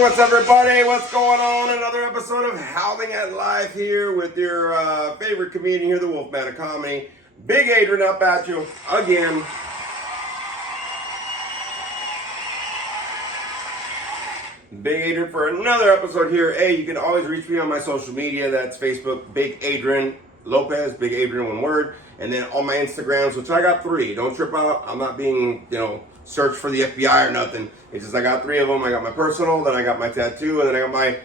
What's up, everybody? What's going on? Another episode of Howling at Life here with your favorite comedian here, the Wolfman of Comedy. Big Adrian up at you again. Big Adrian for another episode here. Hey, you can always reach me on my social media. That's Facebook, Big Adrian Lopez, Big Adrian, one word. And then on my Instagrams, which I got 3. Don't trip out. I'm not being, searched for the FBI or nothing. It's just I got 3 of them. I got my personal, then I got my tattoo, and then I got my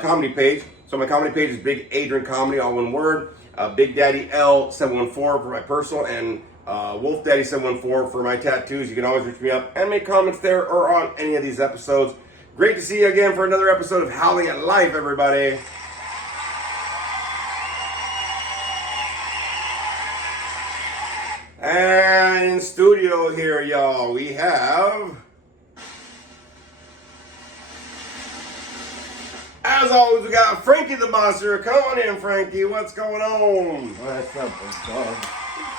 comedy page. So my comedy page is Big Adrian Comedy, all one word. Big Daddy L 714 for my personal, and Wolf Daddy 714 for my tattoos. You can always reach me up and make comments there or on any of these episodes. Great to see you again for another episode of Howling at Life, everybody. And in studio here, y'all, we have, as always, we got Frankie the Monster. Come on in, Frankie. What's going on? What's up, dog?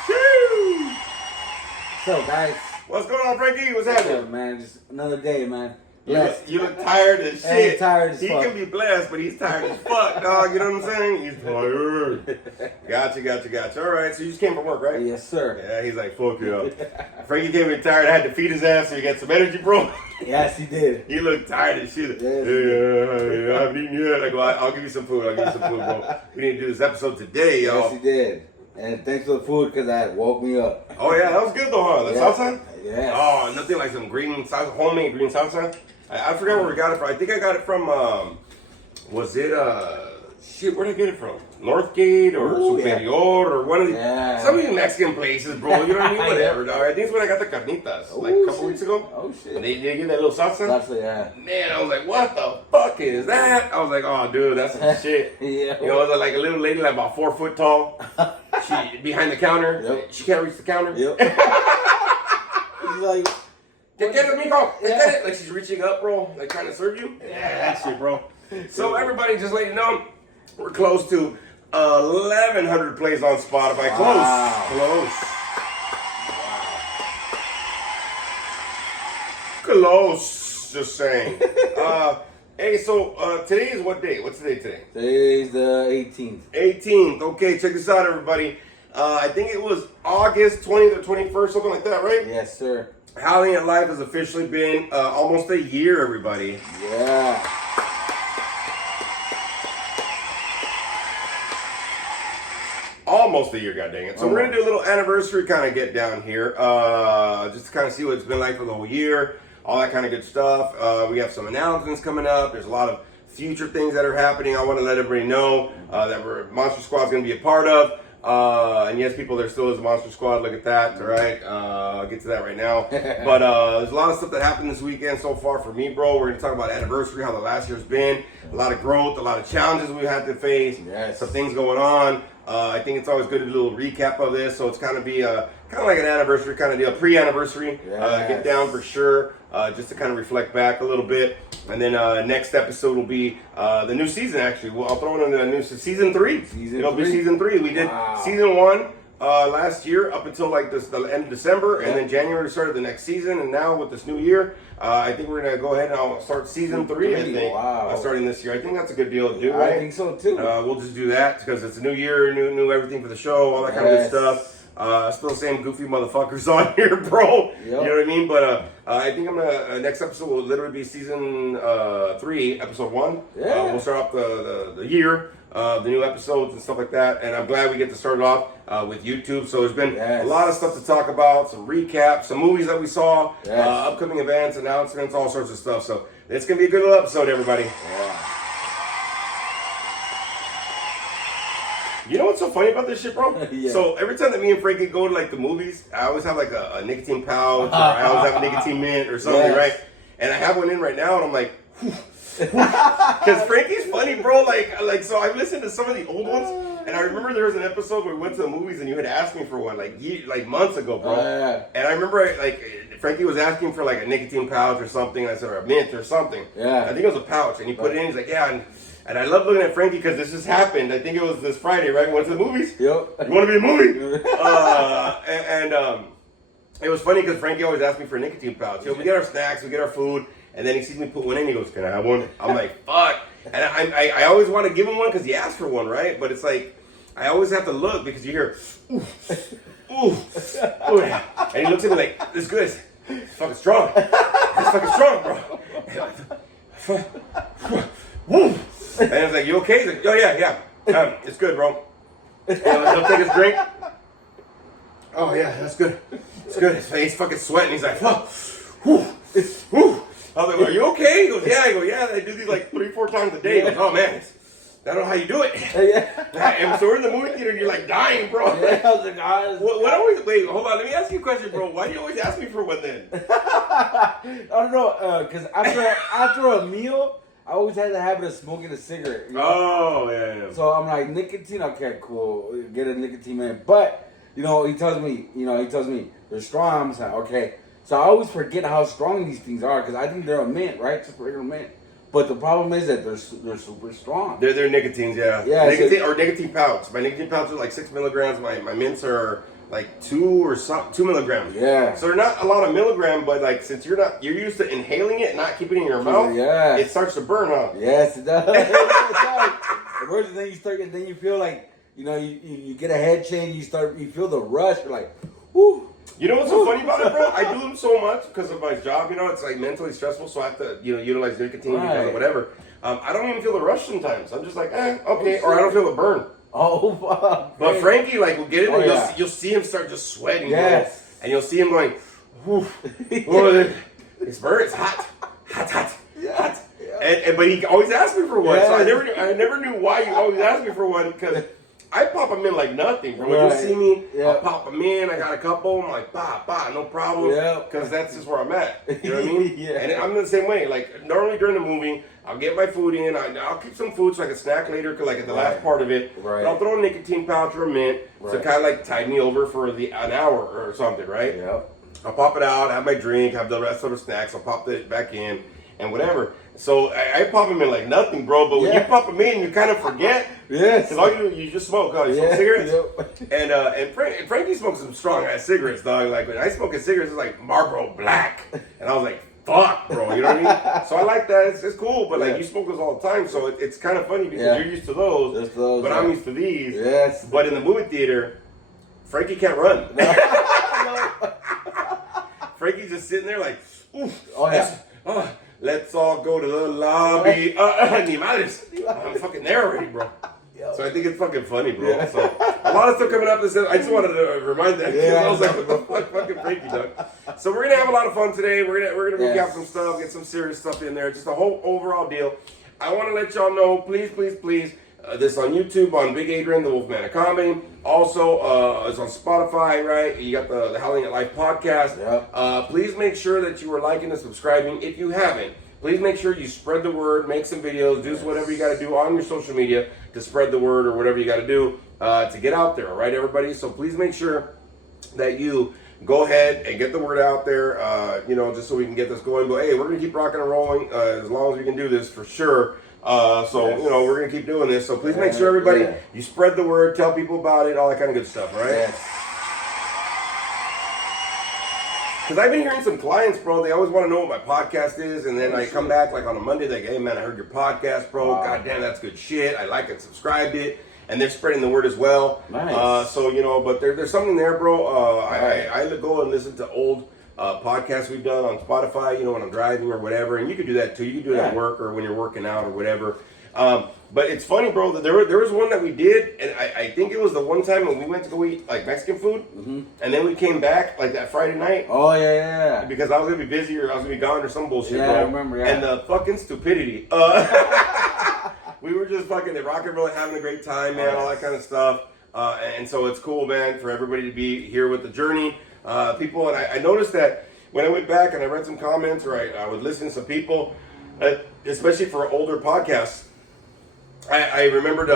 Woo! What's up, guys? What's going on, Frankie? What's What's happening? up, man? Just another day, man. You look tired as Hey, shit. tired as he fuck. can be blessed, but he's tired as fuck, dog. You know what I'm saying? He's tired. Gotcha. All right, so you just came from work, right? Yes, sir. Yeah, he's like, fuck you. Frankie came in tired. I had to feed his ass so he got some energy, bro. Yes, he did. He looked tired as shit. Yes, I haven't eaten yet. I go, I'll give you some food. Bro. We need to do this episode today, y'all. Yes, he did. And thanks for the food, because that woke me up. Oh, yeah, that was good, though, huh? The Yeah. salsa? Yes. Oh, nothing like some green salsa, homemade green salsa. I forgot where we got it from. I think I got it from, where'd I get it from? Northgate or Superior or one of the, some of these Mexican places, bro. You know what I mean? Whatever, dog. I think it's when I got the carnitas, like a couple weeks ago. Oh, shit. And they give that little salsa. Salsa, yeah. Man, I was like, what the fuck is that? I was like, oh, dude, that's some shit. Yeah. You know, it was like a little lady, like about 4 foot tall. She behind the counter. Yep. She can't reach the counter. Yep. He's like, Get it, Miko. Get it. Like she's reaching up, bro. Like trying to serve you. Yeah, that shit, bro. So everybody, just let you know, we're close to 1,100 plays on Spotify. Wow. Close. Just saying. Hey, so today is what day? What's the day today? today's the 18th. 18th. Okay, check this out, everybody. I think it was August 20th or 21st, something like that, right? Yes, sir. Howling at Life has officially been almost a year, everybody. Yeah. Almost a year, god dang it. So we're going to do a little anniversary kind of get down here, just to kind of see what it's been like for the whole year, all that kind of good stuff. We have some announcements coming up. There's a lot of future things that are happening. I want to let everybody know that Monster Squad's going to be a part of. And yes, people, there still is a Monster Squad. Look at that, all right? I'll get to that right now. But there's a lot of stuff that happened this weekend so far for me, bro. We're going to talk about anniversary, how the last year's been. A lot of growth, a lot of challenges we had to face. Yes. Some things going on. I think it's always good to do a little recap of this. So it's kind of be kind of like an anniversary kind of deal, pre-anniversary. Yes. Get down for sure, just to kind of reflect back a little bit. And then next episode will be the new season, actually. I'll throw in a new season 3. It'll be season 3. We did season 1 last year up until like the end of December. And then January we started the next season. And now with this new year, I think we're going to go ahead and I'll start season 3, I think, starting this year. I think that's a good deal to do, right? I think so, too. We'll just do that because it's a new year, new everything for the show, all that kind of good stuff. Still the same goofy motherfuckers on here, bro. Yep. You know what I mean? But I think I'm gonna next episode will literally be season 3, episode 1. Yeah. We'll start off the year, the new episodes and stuff like that. And I'm glad we get to start it off with YouTube. So there's been a lot of stuff to talk about, some recaps, some movies that we saw, upcoming events, announcements, all sorts of stuff. So it's gonna be a good little episode, everybody. Yeah. You know what's so funny about this shit, bro? Yeah. So every time that me and Frankie go to like the movies, I always have like a nicotine pouch, or I always have a nicotine mint or something, right? And I have one in right now, and I'm like, because Frankie's funny, bro. Like so I've listened to some of the old ones, and I remember there was an episode where we went to the movies, and you had asked me for one like months ago, bro. And I remember like Frankie was asking for like a nicotine pouch or something, and I said, or a mint or something. Yeah. I think it was a pouch, and he put it in. He's like, yeah. And I love looking at Frankie because this just happened. I think it was this Friday, right? We went to the movies. Yep. You want to be in a movie? and it was funny because Frankie always asked me for a nicotine pouch. You know, we get our snacks, we get our food, And then he sees me put one in, he goes, "Can I have one?" I'm like, "Fuck!" And I always want to give him one because he asked for one, right? But it's like I always have to look because you hear, "Ooh, ooh, ooh," and he looks at me like, "This is good. It's fucking strong. It's fucking strong, bro." Woo. And I was like, "You okay?" He's like, "Oh yeah. It's good, bro." And he'll take his drink. "Oh yeah, that's good. It's good." His face fucking sweating. He's like, "Whoa, whew, whew." I was like, "Are you okay?" He goes, "Yeah." I go, "Yeah, I do these like 3-4 times a day." He goes, "Oh man, I don't know how you do it." And so we're in the movie theater and you're like dying, bro. Yeah, I was like, What always, wait, hold on, let me ask you a question, bro. Why do you always ask me for one then? I don't know, because after a meal, I always had the habit of smoking a cigarette. You know? Oh, yeah. So I'm like, nicotine, okay, cool, get a nicotine man. But, he tells me, they're strong. I'm like, okay. So I always forget how strong these things are because I think they're a mint, right? Just regular mint. But the problem is that they're super strong. They're nicotines, yeah. Yeah. Nicotine, or nicotine pouch. My nicotine pouch is like 6 milligrams. My mints are like 2 milligrams. Yeah. So they're not a lot of milligram, but like since you're used to inhaling it and not keeping it in your mouth, yeah, it starts to burn, huh? Yes, it does. The worst thing you start, and then you feel like you get a head change. You feel the rush. You're like, whoo. You know what's so funny about it, bro? I do them so much because of my job. It's like mentally stressful, so I have to utilize nicotine because of whatever. I don't even feel the rush sometimes. I'm just like, okay, or I don't feel the burn. Oh, fuck. But Frankie, like, will get in and yeah. you'll see him start just sweating, yes. bro. And you'll see him going, whew, it's burnt, it's hot. Yeah. But he always asked me for one, yes. so I never knew why you always asked me for one, because I pop them in like nothing, bro. When you see me, I'll pop them in. I got a couple. I'm like, no problem. Because that's just where I'm at. You know what I mean? Yeah. And I'm the same way. Like, normally during the movie, I'll get my food in. I'll keep some food so I can snack later, like at the last part of it. Right. But I'll throw a nicotine pouch or a mint to kind of like tide me over for an hour or something, right? Yep. I'll pop it out, have my drink, have the rest of the snacks. I'll pop it back in and whatever. So I pop them in like nothing, bro. But when you pop them in, you kind of forget. Yes. Because all you do, you just smoke. You smoke cigarettes. Yep. And Frankie smokes some strong ass cigarettes, dog. Like when I smoke cigarettes, it's like Marlboro Black, and I was like, fuck, bro. You know what I mean? So I like that. It's cool. But like you smoke those all the time, so it's kind of funny because you're used to those, but I'm used to these. Yes. But in the movie theater, Frankie can't run. Frankie's just sitting there like, ooh, let's all go to the lobby. Ni madres. I'm fucking there already, bro. So I think it's fucking funny, bro. Yeah. So a lot of stuff coming up. I just wanted to remind that. Yeah. I was like, what the fuck, fucking Frankie, dog. So we're gonna have a lot of fun today. We're gonna recap some stuff, get some serious stuff in there. Just a whole overall deal. I want to let y'all know, please. This on YouTube on Big Adrian, the Wolfman of Comedy. Also, it's on Spotify, right? You got the Howling at Life podcast. Yep. Please make sure that you are liking and subscribing. If you haven't, please make sure you spread the word, make some videos, do whatever you got to do on your social media to spread the word or whatever you got to do to get out there, all right, everybody? So please make sure that you go ahead and get the word out there, just so we can get this going. But hey, we're going to keep rocking and rolling as long as we can do this for sure. We're going to keep doing this. So please make sure, everybody, you spread the word, tell people about it, all that kind of good stuff, all right? Yes. Because I've been hearing some clients, bro, they always want to know what my podcast is, and then I come back like on a Monday, like, hey man, I heard your podcast, bro. Wow. God damn, that's good shit. I like it, subscribed it, and they're spreading the word as well. Nice. But there's something there, bro. I go and listen to old podcasts we've done on Spotify, when I'm driving or whatever, and you could do that too. You could do that at work or when you're working out or whatever. But it's funny, bro, that there was one that we did, and I think it was the one time when we went to go eat like Mexican food, and then we came back like that Friday night. Oh yeah. Because I was gonna be busy or I was gonna be gone or some bullshit. Yeah, bro. I remember. Yeah. And the fucking stupidity. We were just fucking rock and roll, having a great time, man, all that kind of stuff. And so it's cool, man, for everybody to be here with the journey. People, and I noticed that when I went back and I read some comments or I would listen to some people, especially for older podcasts. I remembered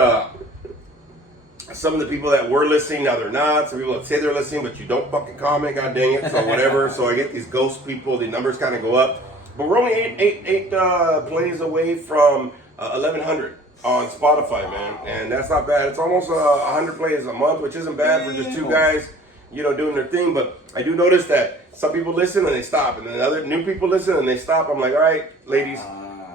some of the people that were listening, now they're not. Some people that say they're listening, but you don't fucking comment, god dang it, so whatever. So I get these ghost people, the numbers kind of go up. But we're only eight plays away from 1,100 on Spotify, man. And that's not bad. It's almost 100 plays a month, which isn't bad for just two guys, doing their thing. But I do notice that some people listen and they stop, and then other new people listen and they stop. I'm like, all right, ladies,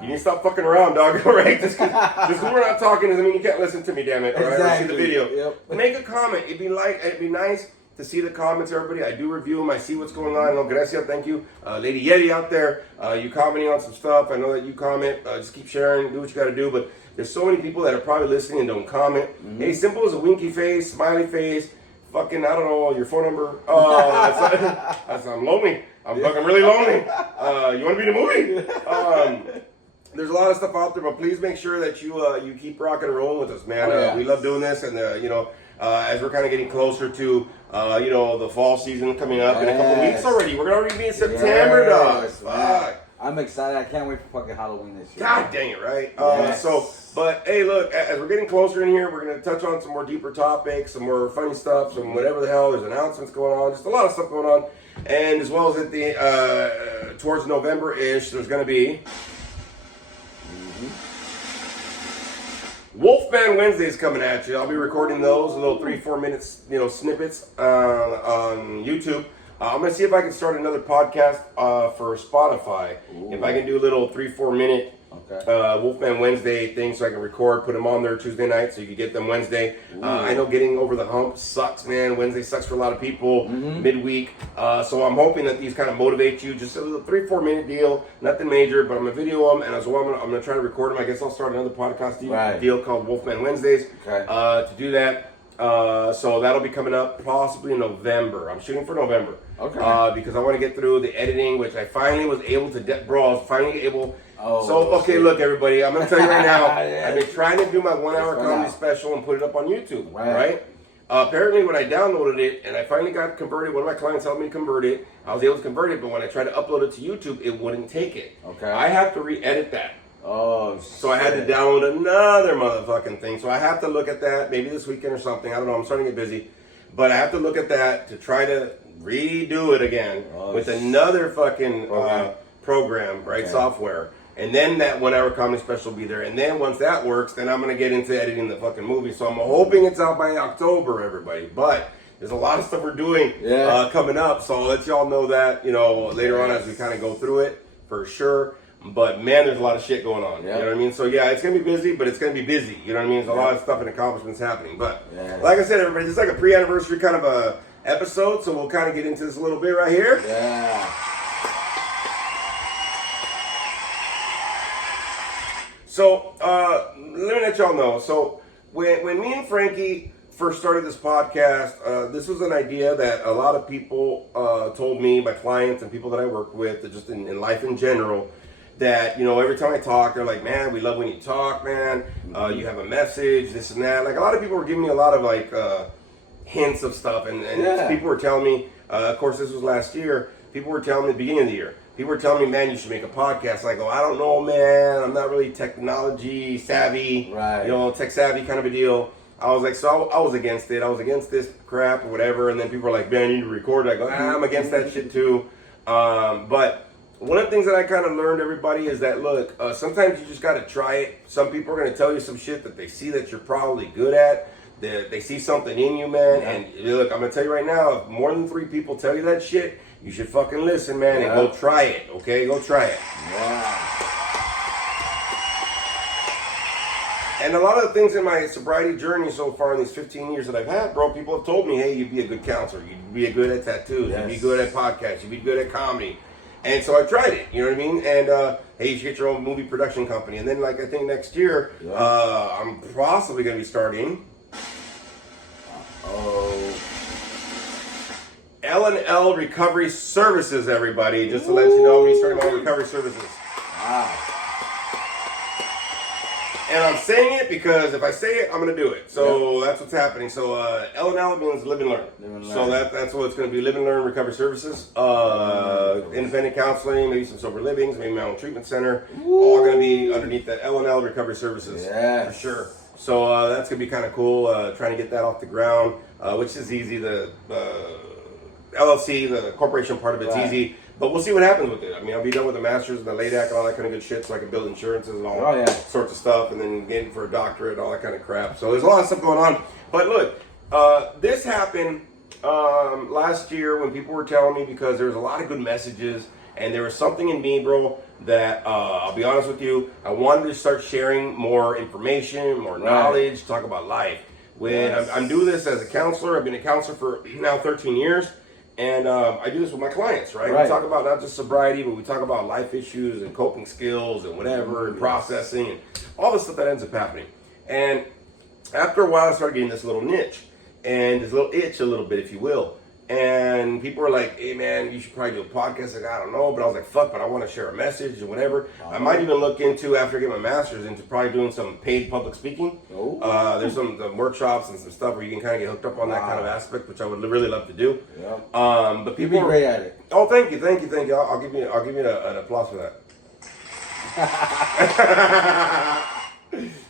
you need to stop fucking around, dog. All right, just because we're not talking doesn't mean you can't listen to me, damn it. All right, Exactly. see the video. Yep. Make a comment. It'd be nice to see the comments, everybody. I do review them. I see what's going on. No, gracias, thank you, Lady Yeti out there. You commenting on some stuff. I know that you comment. Just keep sharing. Do what you got to do. But there's so many people that are probably listening and don't comment. Mm-hmm. Hey, simple as a winky face, smiley face. Fucking, I don't know, your phone number. Oh, I'm lonely. I'm fucking really lonely. You want to be in a movie? There's a lot of stuff out there, but please make sure that you keep rocking and rolling with us, man. Oh, yeah. We love doing this, and as we're kind of getting closer to the fall season coming up in a couple weeks already. We're gonna already be in September, dog. Fuck. I'm excited. I can't wait for fucking Halloween this year. God dang it, right? Yes. But hey, look, as we're getting closer in here, we're going to touch on some more deeper topics, some more funny stuff, some whatever the hell. There's announcements going on, just a lot of stuff going on. And as well as at the towards November-ish, there's going to be Wolfman Wednesdays coming at you. I'll be recording those, a little 3-4 minutes, snippets on YouTube. I'm going to see if I can start another podcast for Spotify. Ooh. If I can do a little 3-4 minute Wolfman Wednesday thing so I can record, put them on there Tuesday night so you can get them Wednesday. I know getting over the hump sucks, man. Wednesday sucks for a lot of people midweek. So I'm hoping that these kind of motivate you. Just a little 3-4 minute deal, nothing major, but I'm going to video them and as well I'm going to try to record them. I guess I'll start another podcast deal called Wolfman Wednesdays to do that. So that'll be coming up possibly in November. I'm shooting for November. Okay. Because I want to get through the editing, which I finally was able to I was finally able. Oh, Look, everybody, I'm going to tell you right now, Yeah. I've been trying to do my 1 hour comedy special and put it up on YouTube, right? Apparently, when I downloaded it and I finally got converted, one of my clients helped me convert it. I was able to convert it, but when I tried to upload it to YouTube, it wouldn't take it. Okay. I have to re-edit that. Oh, So I had to download another motherfucking thing. So I have to look at that maybe this weekend or something. I don't know. I'm starting to get busy. But I have to look at that to try to redo it again with another fucking program, right? Okay. Software. And then that 1 hour comedy special will be there. And then once that works, then I'm going to get into editing the fucking movie. So I'm hoping it's out by October, everybody. But there's a lot of stuff we're doing coming up. So I'll let y'all know that, later on as we kind of go through it for sure. But man, there's a lot of shit going on. You know what I mean? So yeah, it's gonna be busy, but it's gonna be busy. You know what I mean? There's a lot of stuff and accomplishments happening. But like I said, everybody, it's like a pre-anniversary kind of a episode. So we'll kind of get into this a little bit right here. Yeah. So let me let y'all know. So when me and Frankie first started this podcast, this was an idea that a lot of people told me, my clients and people that I work with, that just in life in general. That, every time I talk, they're like, man, we love when you talk, man. You have a message, this and that. Like, a lot of people were giving me a lot of, hints of stuff. And people were telling me, of course, this was last year. People were telling me at the beginning of the year. People were telling me, man, you should make a podcast. I go, I don't know, man. I'm not really technology savvy. Right. Tech savvy kind of a deal. I was like, so I was against it. I was against this crap or whatever. And then people were like, man, you need to record it. I go, I'm against that shit too. But one of the things that I kind of learned, everybody, is that, look, sometimes you just got to try it. Some people are going to tell you some shit that they see that you're probably good at. They see something in you, man. And look, I'm going to tell you right now, if more than 3 people tell you that shit, you should fucking listen, man, and go try it, okay? Go try it. And a lot of the things in my sobriety journey so far in these 15 years that I've had, bro, people have told me, hey, you'd be a good counselor. You'd be good at tattoos. You'd be good at podcasts. You'd be good at comedy. And so I've tried it, you know what I mean? And, hey, you should get your own movie production company. And then, I think next year, I'm possibly going to be starting L&L Recovery Services, everybody. Just to let you know, we're starting my own recovery services. Wow. And I'm saying it because if I say it, I'm going to do it. So that's what's happening. So L&L means live and learn. So that's what it's going to be, live and learn recovery services. Independent counseling, maybe some sober livings, maybe my own treatment center. All going to be underneath that L&L recovery services. For sure. So that's going to be kind of cool, trying to get that off the ground, which is easy. The LLC, the corporation part of it's easy. But we'll see what happens with it. I mean, I'll be done with the master's and the LADAC and all that kind of good shit so I can build insurances and all sorts of stuff and then get for a doctorate and all that kind of crap. So there's a lot of stuff going on. But look, this happened last year when people were telling me, because there was a lot of good messages and there was something in me, bro, that I'll be honest with you, I wanted to start sharing more information, more knowledge, talk about life. When I'm doing this as a counselor, I've been a counselor for now 13 years. And I do this with my clients, right? We talk about not just sobriety, but we talk about life issues and coping skills and whatever, and processing and all the stuff that ends up happening. And after a while, I started getting this little niche and this little itch, a little bit, if you will. And people were like, hey, man, you should probably do a podcast. Like, I don't know. But I was like, fuck, but I want to share a message and whatever. I might even look into, after I get my master's, into probably doing some paid public speaking. There's some workshops and some stuff where you can kind of get hooked up on that kind of aspect, which I would really love to do. But people You'd be great at it. Oh, thank you. I'll give you an applause for that.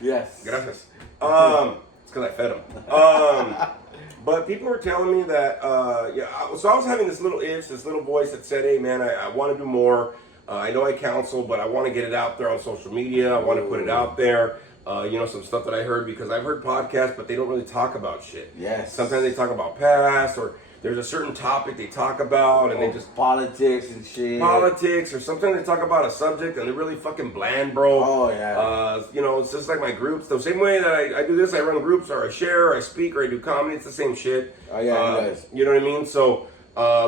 Yes. Gracias. It's because I fed them. But people were telling me that, so I was having this little itch, this little voice that said, hey, man, I want to do more. I know I counsel, but I want to get it out there on social media. I want to put it out there. Some stuff that I heard, because I've heard podcasts, but they don't really talk about shit. Yes. Sometimes they talk about past, or there's a certain topic they talk about, and they just politics and shit. Politics, or sometimes they talk about a subject and they're really fucking bland, bro. Oh yeah. It's just like my groups. The same way that I do this, I run groups, or I share, or I speak, or I do comedy. It's the same shit. Oh yeah, you guys. You know what I mean? So,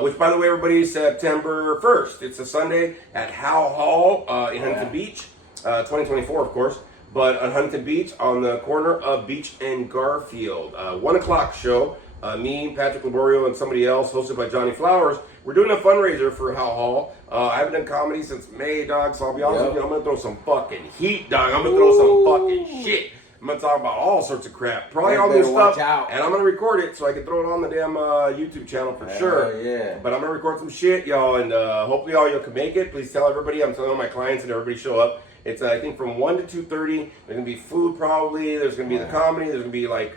which by the way, everybody, September 1st. It's a Sunday at Howe Hall in Huntington Beach, 2024, of course. But on Huntington Beach, on the corner of Beach and Garfield, 1 o'clock show. Me, Patrick Laborio, and somebody else, hosted by Johnny Flowers. We're doing a fundraiser for Howe Hall. I haven't done comedy since May, dog, so I'll be honest with you, I'm going to throw some fucking heat, dog. I'm going to throw some fucking shit. I'm going to talk about all sorts of crap. Probably all new stuff. And I'm going to record it so I can throw it on the damn YouTube channel for sure. Yeah. But I'm going to record some shit, y'all, and hopefully all y'all can make it. Please tell everybody. I'm telling all my clients and everybody show up. It's, I think, from 1 to 2:30. There's going to be food, probably. There's going to be the comedy. There's going to be, like,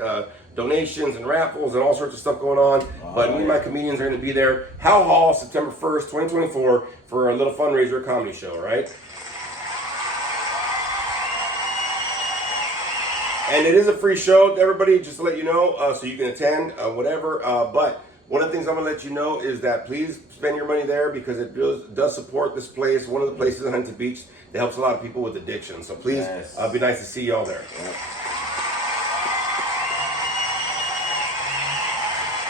donations and raffles and all sorts of stuff going on. But me and my comedians are going to be there. Howe Hall, September 1st, 2024, for a little fundraiser comedy show, right? And it is a free show to everybody, just to let you know, so you can attend, whatever. But one of the things I'm going to let you know is that please spend your money there, because it does support this place, one of the places in Huntington Beach that helps a lot of people with addiction. So please, be nice to see y'all there.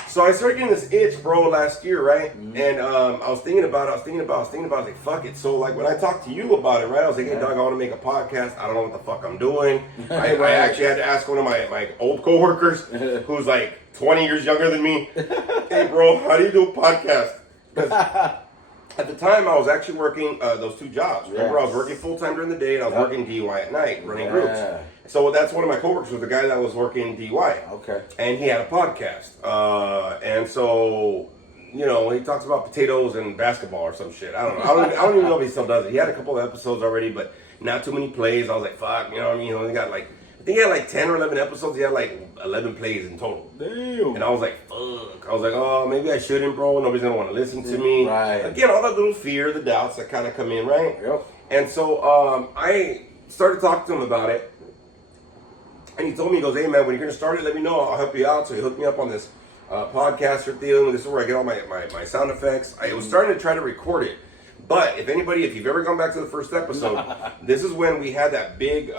So I started getting this itch, bro, last year, right? And I was thinking about it. I was like, fuck it. So, like, when I talked to you about it, right, I was like, hey, dog, I want to make a podcast. I don't know what the fuck I'm doing. I actually had to ask one of my old coworkers, who's like 20 years younger than me, hey, bro, how do you do a podcast? Because at the time, I was actually working those two jobs. Remember, I was working full-time during the day, and I was working DUI at night, running groups. So that's one of my coworkers was the guy that was working DUI. Okay. And he had a podcast. And so, he talks about potatoes and basketball or some shit. I don't know. I don't even know if he still does it. He had a couple of episodes already, but not too many plays. I was like, fuck, you know what I mean? He only got I think he had like 10 or 11 episodes. He had like 11 plays in total. Damn. And I was like, fuck. I was like, oh, maybe I shouldn't, bro. Nobody's going to want to listen to me. Right. Again, all that little fear, the doubts that kind of come in, right? Yep. And so I started talking to him about it. And he told me, he goes, hey, man, when you're going to start it, let me know. I'll help you out. So he hooked me up on this podcaster deal. This is where I get all my sound effects. I was starting to try to record it. But if you've ever gone back to the first episode, this is when we had that big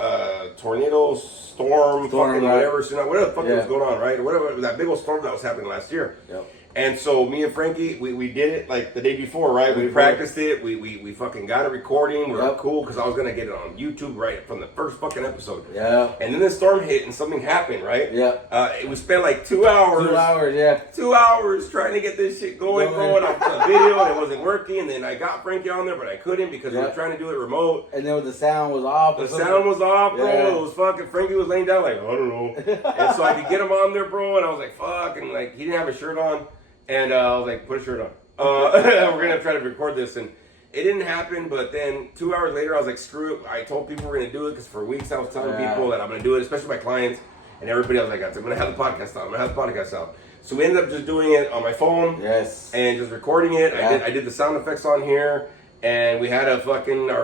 tornado, storm, fucking whatever the fuck was going on, right? Whatever, that big old storm that was happening last year. Yep. And so me and Frankie, we did it like the day before, right? We practiced it. We fucking got it recording. We were cool, because I was going to get it on YouTube right from the first fucking episode. Yeah. And then the storm hit and something happened, right? Yeah. We spent like 2 hours. 2 hours, yeah. 2 hours trying to get this shit going on the video, and it wasn't working. And then I got Frankie on there, but I couldn't because we were trying to do it remote. And then the sound was off. The sound was off, bro. Yeah. It was fucking, Frankie was laying down like, I don't know. And so I could get him on there, bro, and I was like, fuck. And like, he didn't have a shirt on. And I was like, put a shirt on. We're going to try to record this. And it didn't happen. But then 2 hours later, I was like, screw it. I told people we're going to do it, because for weeks I was telling people that I'm going to do it, especially my clients. And everybody, I was like, I'm going to have the podcast out. So we ended up just doing it on my phone. Yes. And just recording it. Yeah. I did the sound effects on here. And we had our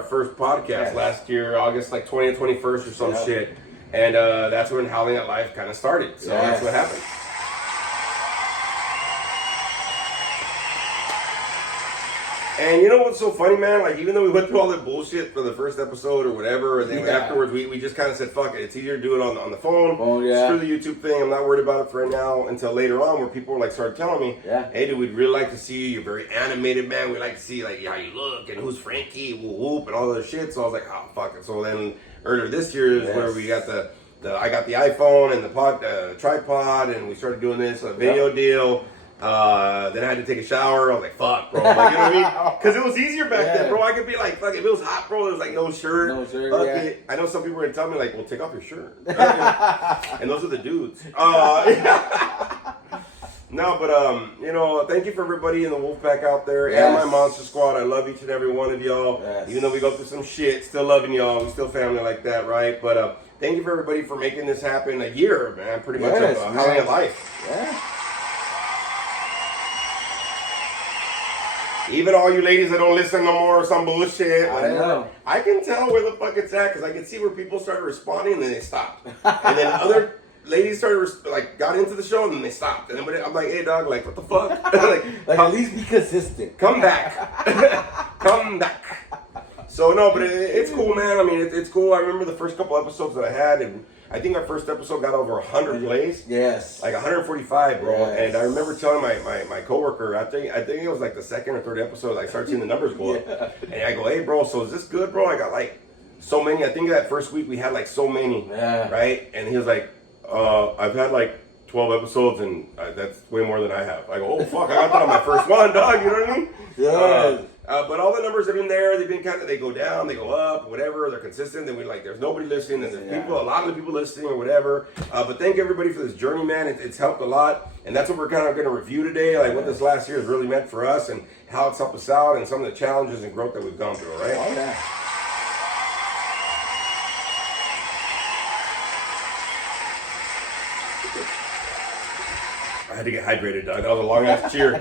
first podcast last year, August like 20th, 21st or some shit. And that's when Howling at Life kind of started. So that's what happened. And you know what's so funny, man? Like, even though we went through all that bullshit for the first episode or whatever, and then afterwards we just kind of said, fuck it. It's easier to do it on the phone. Screw the YouTube thing. I'm not worried about it for right now until later on where people like started telling me, hey, dude, we'd really like to see you. You're very animated, man. We'd like to see like how you look and who's Frankie, whoop, whoop, and all that shit. So I was like, oh, fuck it. So then earlier this year is where we got I got the iPhone and the tripod, and we started doing this video deal. Then I had to take a shower. I was like, fuck, bro. Like, you know what I mean? Because it was easier back then, bro. I could be like, fuck, if it was hot, bro, there was like no shirt. Fuck it. I know some people are going to tell me, like, well, take off your shirt. And those are the dudes. No, but, you know, thank you for everybody in the Wolfpack out there and my Monster Squad. I love each and every one of y'all. Even though we go through some shit, still loving y'all. We still family like that, right? But thank you for everybody for making this happen a year, man. Pretty much of Howling at Life. Yeah. Even all you ladies that don't listen no more or some bullshit. I know. I can tell where the fuck it's at because I can see where people started responding and then they stopped. And then other ladies started, got into the show and then they stopped. And then I'm like, hey, dog, like, what the fuck? like at least be consistent. Come back. Come back. So, no, but it's cool, man. I mean, it's cool. I remember the first couple episodes that I had, and I think our first episode got over 100 plays. Yes. Like 145, bro. Yes. And I remember telling my coworker, I think it was like the second or third episode, I started seeing the numbers go up. And I go, hey, bro, so is this good, bro? I got like so many. I think that first week we had like so many. Yeah. Right? And he was like, I've had like 12 episodes, and that's way more than I have. I go, oh, fuck, I got that on my first one, dog. You know what I mean? Yeah. But all the numbers have been there. They've been they go down, they go up, whatever. They're consistent. Then there's nobody listening, and there's people, a lot of the people listening or whatever. But thank everybody for this journey, man. It's helped a lot, and that's what we're kind of going to review today, like what this last year has really meant for us, and how it's helped us out, and some of the challenges and growth that we've gone through. Right? Oh, yeah. I had to get hydrated, dog. That was a long ass cheer.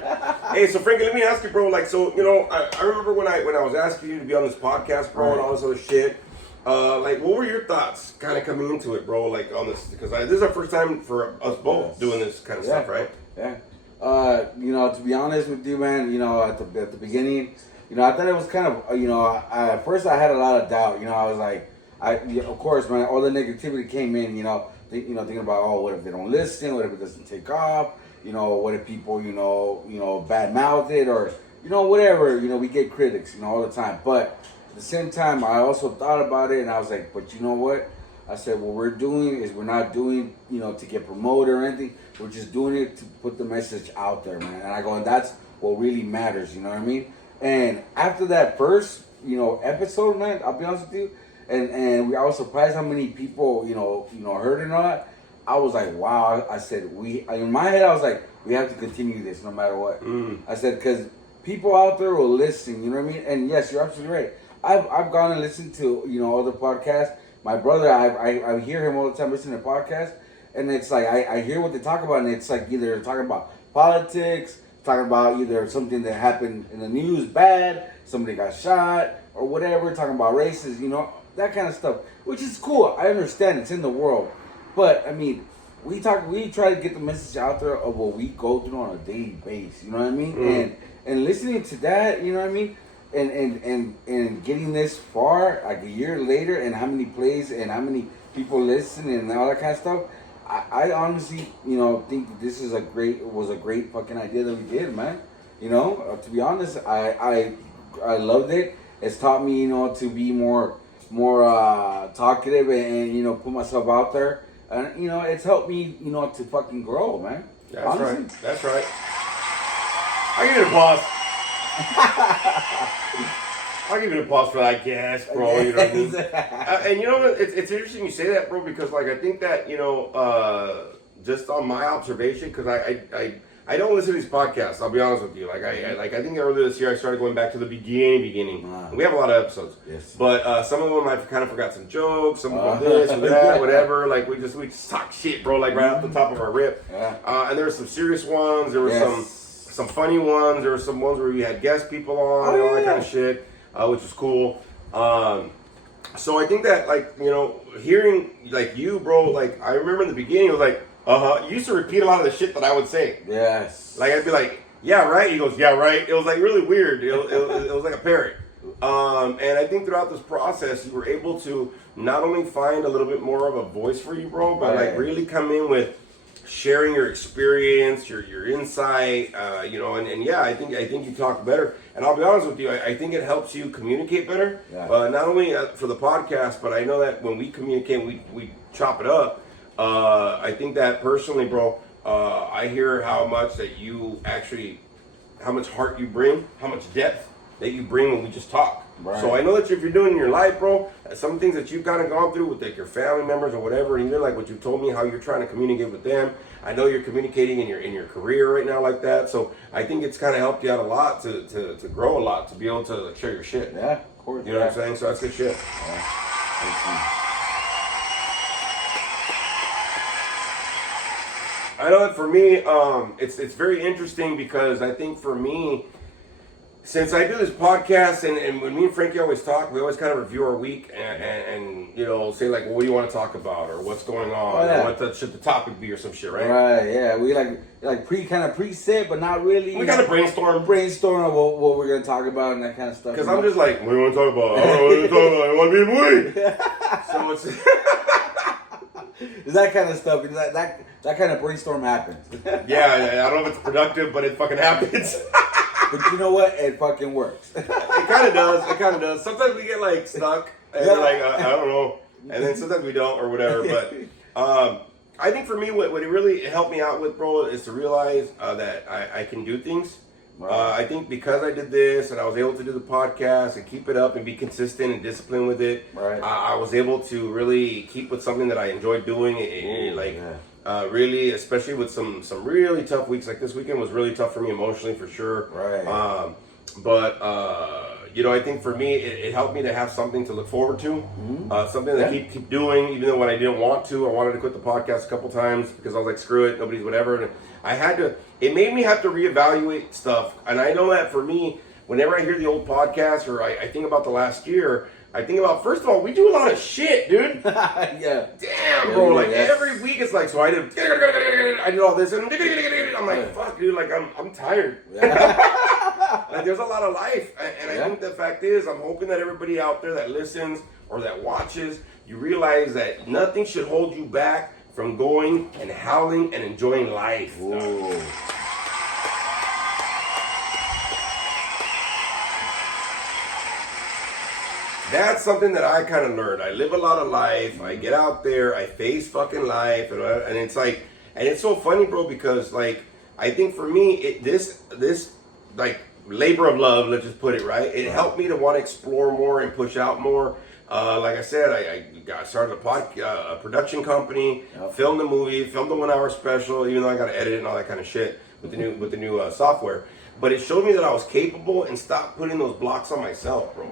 Hey, so Frankie, let me ask you, bro. Like, so you know, I remember when I was asking you to be on this podcast, bro, and all this other shit. Like, what were your thoughts, kind of coming into it, bro? Like on this, because this is our first time for us both doing this kind of stuff, right? Yeah. You know, to be honest with you, man, you know, at the beginning, you know, I thought it was kind of, you know, at first I had a lot of doubt. You know, I was like, of course, man, all the negativity came in. You know, thinking about, oh, what if they don't listen? What if it doesn't take off? You know, what if people, you know, bad mouth it, or, you know, whatever. You know, we get critics, you know, all the time. But at the same time, I also thought about it, and I was like, but you know what? I said, what we're doing is we're not doing, you know, to get promoted or anything. We're just doing it to put the message out there, man. And I go, and that's what really matters, you know what I mean? And after that first, you know, episode, man, I'll be honest with you, and I was surprised how many people, you know, heard it or not. I was like, wow. I said, in my head, I was like, we have to continue this no matter what. I said, because people out there will listen, you know what I mean? And yes, you're absolutely right. I've gone and listened to, you know, other podcasts. My brother, I hear him all the time listening to podcasts, and it's like, I hear what they talk about, and it's like either talking about politics, talking about either something that happened in the news bad, somebody got shot, or whatever, talking about races, you know, that kind of stuff, which is cool. I understand it's in the world. But, I mean, we try to get the message out there of what we go through on a daily basis, you know what I mean? And listening to that, you know what I mean? And getting this far, like a year later, and how many plays and how many people listen and all that kind of stuff, I honestly, you know, think that this is was a great fucking idea that we did, man. You know, to be honest, I loved it. It's taught me, you know, to be more talkative and, you know, put myself out there. And, you know, it's helped me, you know, to fucking grow, man. That's honestly. Right. That's right. I give you an applause. I'll give you an applause for that, gas, bro. You know what I mean? And you know what? It's interesting you say that, bro, because, like, I think that, you know, just on my observation, because I don't listen to these podcasts. I'll be honest with you. Like I think earlier this year I started going back to the beginning. Wow. We have a lot of episodes, yes. But some of them I've kind of forgot some jokes. Some of them this or that, whatever. Like we just talk shit, bro. Like right off the top of our rip. Yeah. And there were some serious ones. There were some funny ones. There were some ones where we had guest people on and all that kind of shit, which was cool. So I think that, like, you know, hearing like you, bro. Like I remember in the beginning, it was like. You used to repeat a lot of the shit that I would say. Yes. Like, I'd be like, yeah, right. He goes, yeah, right. It was like really weird. It was like a parrot. And I think throughout this process, you were able to not only find a little bit more of a voice for you, bro, but like really come in with sharing your experience, your insight, you know, and yeah, I think you talk better. And I'll be honest with you, I think it helps you communicate better. Yeah. Not only for the podcast, but I know that when we communicate, we chop it up. I think that personally, bro, I hear how much that you actually, how much heart you bring, how much depth that you bring when we just talk. Right. So I know that if you're doing in your life, bro, some things that you've kind of gone through with like your family members or whatever, and even like what you told me, how you're trying to communicate with them. I know you're communicating in your career right now like that. So I think it's kind of helped you out a lot to grow a lot, to be able to like, share your shit. Yeah, of course. You know what I'm saying? So that's good shit. I know that for me, it's very interesting because I think for me, since I do this podcast and when me and Frankie always talk, we always kind of review our week and you know, say like, well, what do you want to talk about or what's going on or what should the topic be or some shit, right? Right, yeah. We like preset, but not really. We kind of brainstorm of what we're gonna talk about and that kind of stuff. Because I'm just like, what do you want to talk about? I don't know what to talk about. I want to be a movie. So it's it's that kind of stuff. That kind of brainstorm happens. yeah, I don't know if it's productive, but it fucking happens. But you know what? It fucking works. It kind of does. It kind of does. Sometimes we get like stuck and we're like, I don't know. And then sometimes we don't or whatever. But I think for me, what it really helped me out with, bro, is to realize that I can do things. Right. I think because I did this and I was able to do the podcast and keep it up and be consistent and disciplined with it, right. I was able to really keep with something that I enjoyed doing. Really, especially with some really tough weeks. Like this weekend was really tough for me emotionally, for sure. Right. You know, I think for me, it helped me to have something to look forward to, something to keep doing, even though when I didn't want to, I wanted to quit the podcast a couple times because I was like, screw it, nobody's whatever. And I had to, it made me have to reevaluate stuff. And I know that for me, whenever I hear the old podcast or I think about the last year, I think about, first of all, we do a lot of shit, dude. Yeah. Damn, bro. Like every week it's like, so I did all this and I'm like, fuck, dude, like I'm tired. Like there's a lot of life. And I think the fact is, I'm hoping that everybody out there that listens or that watches, you realize that nothing should hold you back from going and howling and enjoying life. Whoa. That's something that I kind of learned. I live a lot of life. I get out there. I face fucking life, and it's like, and it's so funny, bro, because like I think for me, this like labor of love, let's just put it right. It helped me to want to explore more and push out more. Like I said, I started a production company, filmed the movie, filmed the 1 hour special, even though I got to edit it and all that kind of shit with the new software. But it showed me that I was capable and stopped putting those blocks on myself, bro.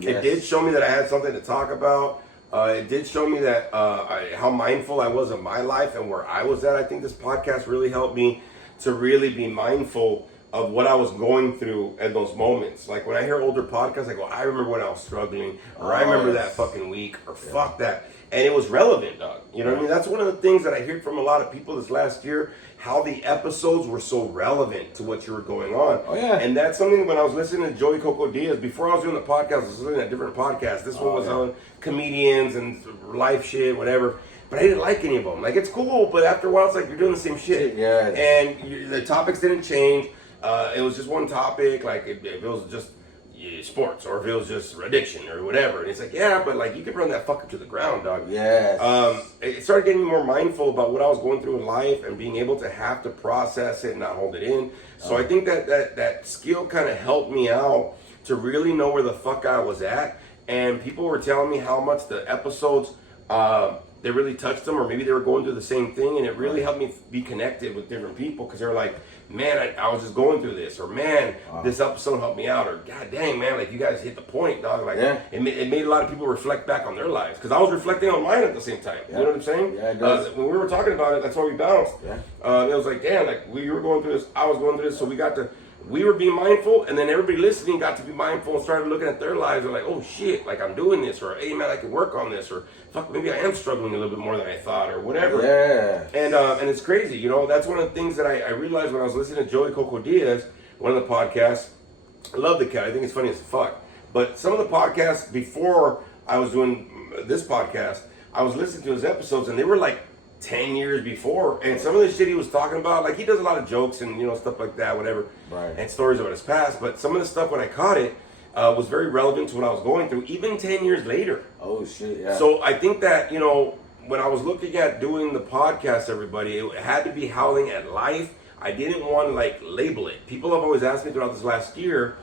It did show me that I had something to talk about. It did show me that how mindful I was of my life and where I was at. I think this podcast really helped me to really be mindful of what I was going through at those moments. Like when I hear older podcasts, I go, I remember when I was struggling, or I remember that fucking week, or fuck that. And it was relevant, dog. You know what I mean? That's one of the things that I hear from a lot of people this last year, how the episodes were so relevant to what you were going on. Oh, yeah. And that's something when I was listening to Joey Coco Diaz, before I was doing the podcast, I was listening to different podcasts. This one was on comedians and life shit, whatever. But I didn't like any of them. Like, it's cool, but after a while, it's like you're doing the same shit. Yeah. And the topics didn't change. It was just one topic, like if it was just sports or if it was just addiction or whatever. And it's like, yeah, but like you could run that fucker to the ground, dog. Yes. It started getting me more mindful about what I was going through in life and being able to have to process it and not hold it in. So I think that skill kind of helped me out to really know where the fuck I was at. And people were telling me how much the episodes, they really touched them, or maybe they were going through the same thing, and it really helped me be connected with different people because they were like, man, I was just going through this, or man, this episode helped me out, or god dang, man, like you guys hit the point, dog. Like it made a lot of people reflect back on their lives because I was reflecting on mine at the same time. You know what I'm saying? Yeah, it does. When we were talking about it, that's why we bounced. Yeah. It was like, damn, like you were going through this, I was going through this, so we got to we were being mindful, and then everybody listening got to be mindful and started looking at their lives. They're like, oh shit, like I'm doing this, or hey man, I can work on this, or fuck, maybe I am struggling a little bit more than I thought, or whatever. Yeah. And it's crazy, you know. That's one of the things that I realized when I was listening to Joey Coco Diaz, one of the podcasts. I love the cat. I think it's funny as fuck. But some of the podcasts before I was doing this podcast, I was listening to his episodes, and they were like 10 years before, and some of the shit he was talking about, like he does a lot of jokes and stuff like that, whatever, right, and stories about his past, but some of the stuff when I caught it was very relevant to what I was going through even 10 years later. Oh shit, yeah. So I think that when I was looking at doing the podcast, everybody, it had to be Howling at Life. I didn't want to like label it. People have always asked me throughout this last year,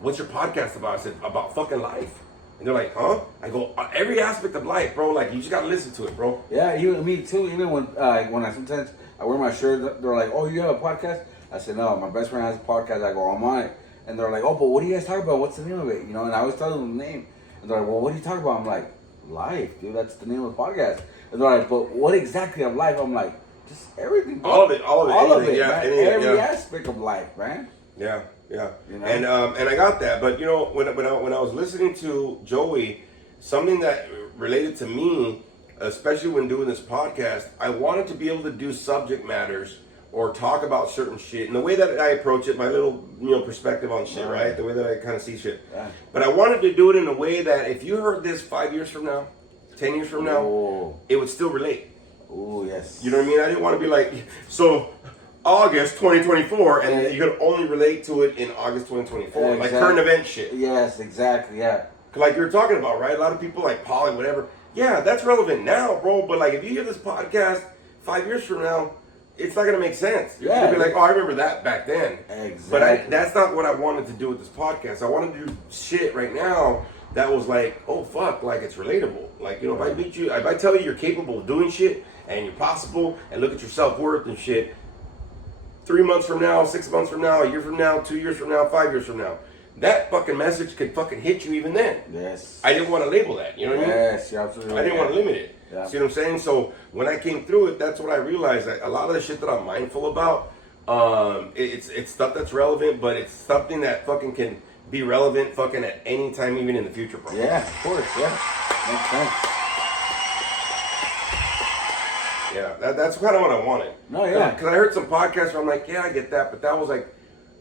what's your podcast about? I said, about fucking life. And they're like, huh? I go, every aspect of life, bro. Like, you just gotta listen to it, bro. Yeah, me too. Even when I sometimes I wear my shirt, they're like, oh, you have a podcast? I said, no, my best friend has a podcast. I go, I'm on it. And they're like, oh, but what do you guys talk about? What's the name of it? And I always tell them the name. And they're like, well, what do you talk about? I'm like, life, dude. That's the name of the podcast. And they're like, but what exactly of life? I'm like, just everything. Bro. All of it. All of it. Yeah, man. Every aspect of life, man. Yeah. And I got that, but when I was listening to Joey, something that related to me, especially when doing this podcast, I wanted to be able to do subject matters or talk about certain shit in the way that I approach it, my little perspective on shit, right? The way that I kind of see shit. Yeah. But I wanted to do it in a way that if you heard this 5 years from now, 10 years from now, it would still relate. Oh yes. You know what I mean? I didn't want to be like so. August 2024, and you could only relate to it in August 2024, like current event shit. Yes, exactly, yeah. Like you were talking about, right? A lot of people like Polly, whatever. Yeah, that's relevant now, bro. But like, if you hear this podcast 5 years from now, it's not gonna make sense. You're gonna be like, oh, I remember that back then. Exactly. But that's not what I wanted to do with this podcast. I wanted to do shit right now that was like, oh fuck, like it's relatable. Like if I meet you, if I tell you you're capable of doing shit and you're possible, and look at your self-worth and shit. 3 months from now, 6 months from now, a year from now, 2 years from now, 5 years from now. That fucking message could fucking hit you even then. Yes. I didn't want to label that, you know what I mean? Yes, you're absolutely right. I didn't want to limit it. Yeah. See what I'm saying? So when I came through it, that's what I realized. That a lot of the shit that I'm mindful about, it's stuff that's relevant, but it's something that fucking can be relevant fucking at any time, even in the future, bro. Yeah, of course, yeah. Makes sense. Yeah, that's kind of what I wanted. No, yeah. Because I heard some podcasts where I'm like, yeah, I get that, but that was like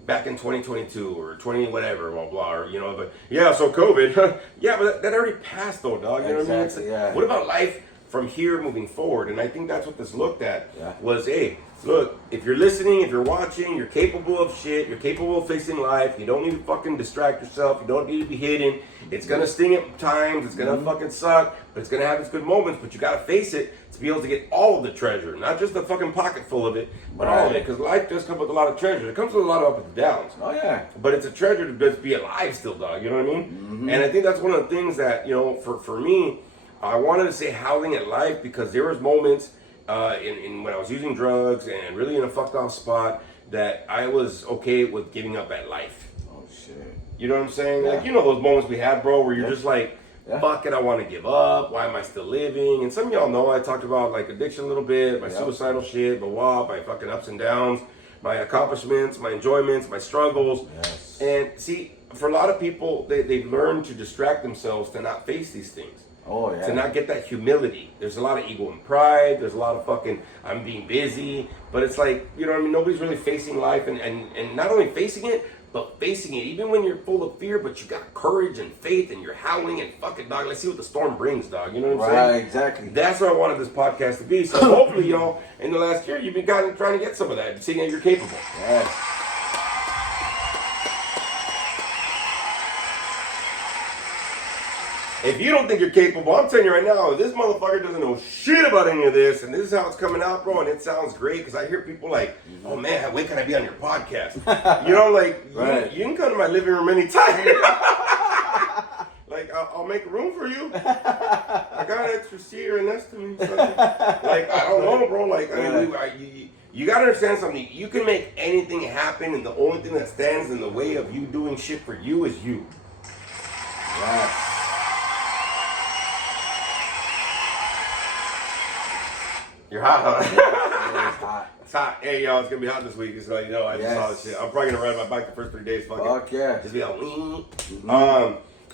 back in 2022 or 20 whatever, blah, blah, or, but yeah, so COVID. Yeah, but that already passed though, dog. You know what I mean? It's like, yeah. What about life from here moving forward? And I think that's what this looked at was, hey, look, if you're listening, if you're watching, you're capable of shit, you're capable of facing life, you don't need to fucking distract yourself, you don't need to be hidden. It's gonna sting at times, it's gonna fucking suck, but it's gonna have its good moments, but you gotta face it to be able to get all of the treasure, not just the fucking pocket full of it, but all of it, because life does come with a lot of treasure. It comes with a lot of ups and downs. Oh yeah. But it's a treasure to just be alive still, dog, you know what I mean? Mm-hmm. And I think that's one of the things that, for me, I wanted to say howling at life because there was moments in when I was using drugs and really in a fucked off spot that I was okay with giving up at life. Oh shit. You know what I'm saying? Yeah. Like, those moments we had, bro, where you're just like, fuck it, I want to give up. Why am I still living? And some of y'all know I talked about like addiction a little bit, my suicidal shit, my fucking ups and downs, my accomplishments, my enjoyments, my struggles. Yes. And see, for a lot of people, they've learned to distract themselves to not face these things. Oh, yeah. To not get that humility. There's a lot of ego and pride. There's a lot of fucking, I'm being busy. But it's like, you know what I mean? Nobody's really facing life and not only facing it, but facing it. Even when you're full of fear, but you got courage and faith and you're howling and fucking, dog, let's see what the storm brings, dog. You know what I'm saying? Right, exactly. That's what I wanted this podcast to be. So hopefully, y'all, in the last year, you've been kind of trying to get some of that, seeing that you're capable. Yes. If you don't think you're capable, I'm telling you right now, this motherfucker doesn't know shit about any of this, and this is how it's coming out, bro, and it sounds great, because I hear people like, oh man, when can I be on your podcast? Right. You can come to my living room anytime. Like, I'll make room for you. I got an extra seat right next to me. So, like, I don't know, bro, like, I mean, you gotta understand something. You can make anything happen, and the only thing that stands in the way of you doing shit for you is you. Yes. You're hot, huh? hot. It's hot. Hey, y'all, it's gonna be hot this week. Just so you know, I just saw this shit. I'm probably gonna ride my bike the first 3 days. Fuck yeah. Just be like,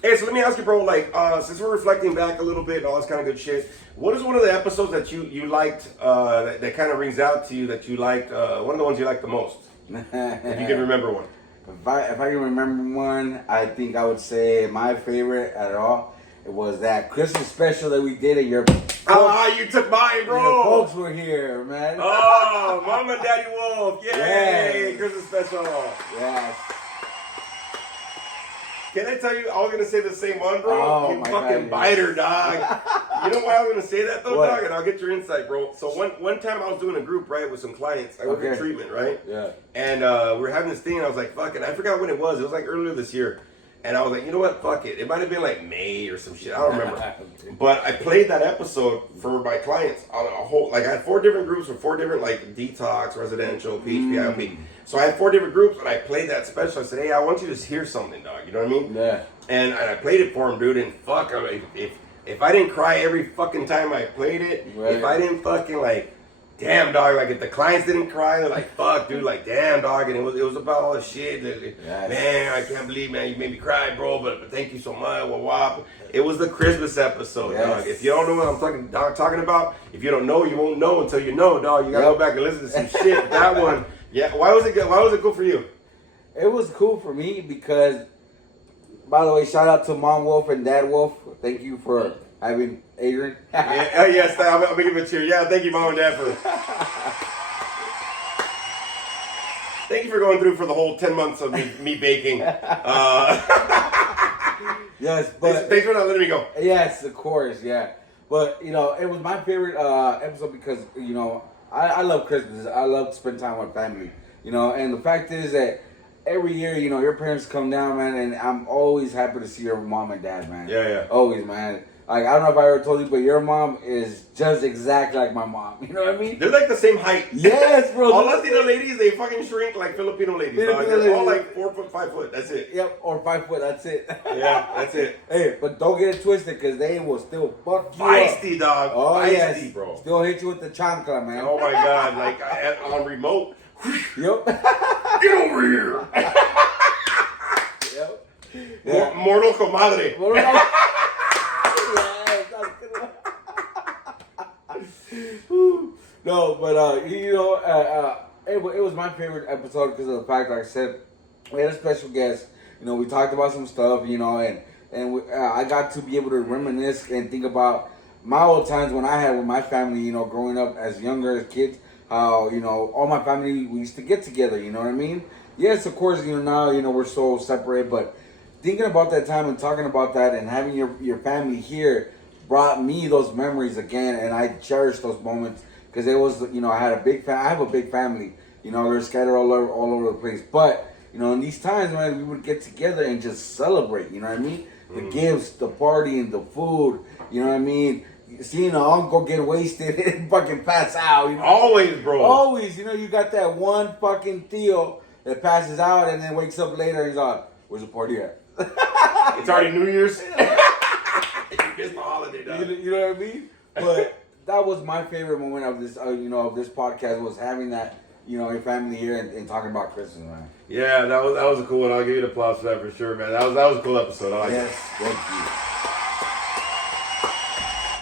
Hey, so let me ask you, bro. Like, since we're reflecting back a little bit and all this kind of good shit, what is one of the episodes that you liked that kind of rings out to you that you liked? One of the ones you liked the most, if you can remember one. If I can remember one, I think I would say my favorite at all. It was that Christmas special that we did at your. You took mine, bro. Your folks were here, man. Oh, Mom and Daddy Wolf. Yay! Yes. Christmas special. Yes. Can I tell you, I was going to say the same one, bro. Oh, You my fucking God, biter, dog. You know why I was going to say that, though, What? dog? And I'll get your insight, bro. So one time I was doing a group, right, with some clients. I work in Okay. treatment, right? Yeah. And we were having this thing, and I was like, fuck it. I forgot when it was. It was like earlier this year. And I was like, you know what? Fuck it. It might have been like May or some shit. I don't remember. But I played that episode for my clients on a whole. Like, I had 4 different groups with 4 different, like, detox, residential, PHP, IOP. So I had 4 different groups, and I played that special. I said, hey, I want you to hear something, dog. You know what I mean? Yeah. And I played it for him, dude. And fuck, if I didn't cry every fucking time I played it, Right. if I didn't fucking, like, damn, dog, like, if the clients didn't cry, they're like, fuck, dude, like, damn, dog. And it was about all the shit. Yes. Man, I can't believe, man, you made me cry, bro, but thank you so much. Wah, wah. It was the Christmas episode, Yes. dog. If you don't know what I'm talking about, if you don't know, you won't know until you know, dog. You gotta go back and listen to some shit. That one, yeah. Why was it good? Why was it cool for you? It was cool for me because, by the way, shout out to Mom Wolf and Dad Wolf. Thank you for having Adrian. Yeah, yes, I'm gonna give it a cheer. Yeah, thank you, Mom and Dad, for thank you for going through for the whole 10 months of me baking. Yes, but Thanks for not letting me go. yes, of course, yeah. But you know, it was my favorite episode because you know I love Christmas. I love to spend time with family. You know, and the fact is that every year, you know, your parents come down, man, and I'm always happy to see your mom and dad, man. Yeah, yeah. Always, man. Like, I don't know if I ever told you, but your mom is just exactly like my mom. You know what I mean? They're like the same height. Yes, bro. All Latino ladies, they fucking shrink like Filipino ladies. Dog. Filipino They're all ladies. like 4 foot, 5 foot. That's it. Yep, or 5 foot, that's it. Yeah, that's it. Hey, but don't get it twisted, because they will still fuck you up. Feisty, dog. Oh, Feisty, yes. bro. Still hit you with the chancla, man. Oh my god, like on remote. Yep. Get over here. Yep. Yeah. Mortal comadre. What about- Yes, that's a good one. No, but you know, it was my favorite episode because of the fact, like I said, we had a special guest. You know, we talked about some stuff, you know, and I got to be able to reminisce and think about my old times when I had with my family. You know, growing up as younger as kids, how you know all my family we used to get together. You know what I mean? Yes, of course. You know now you know we're so separated, but thinking about that time and talking about that and having your family here brought me those memories again, and I cherish those moments because it was, you know, I have a big family, you know, they're scattered all over the place, but you know, in these times, man, we would get together and just celebrate, you know what I mean? The gifts, the party, and the food, you know what I mean? Seeing an uncle get wasted and fucking pass out, you know? Always, bro. Always, you know, you got that one fucking Theo that passes out and then wakes up later and he's like, where's the party at? It's already New Year's. You missed the holiday, dog. You know what I mean? But that was my favorite moment of this, you know, of this podcast was having that, you know, your family here and talking about Christmas, man. Yeah, that was a cool one. I'll give you the applause for that for sure, man. That was a cool episode. I like Yes, it. thank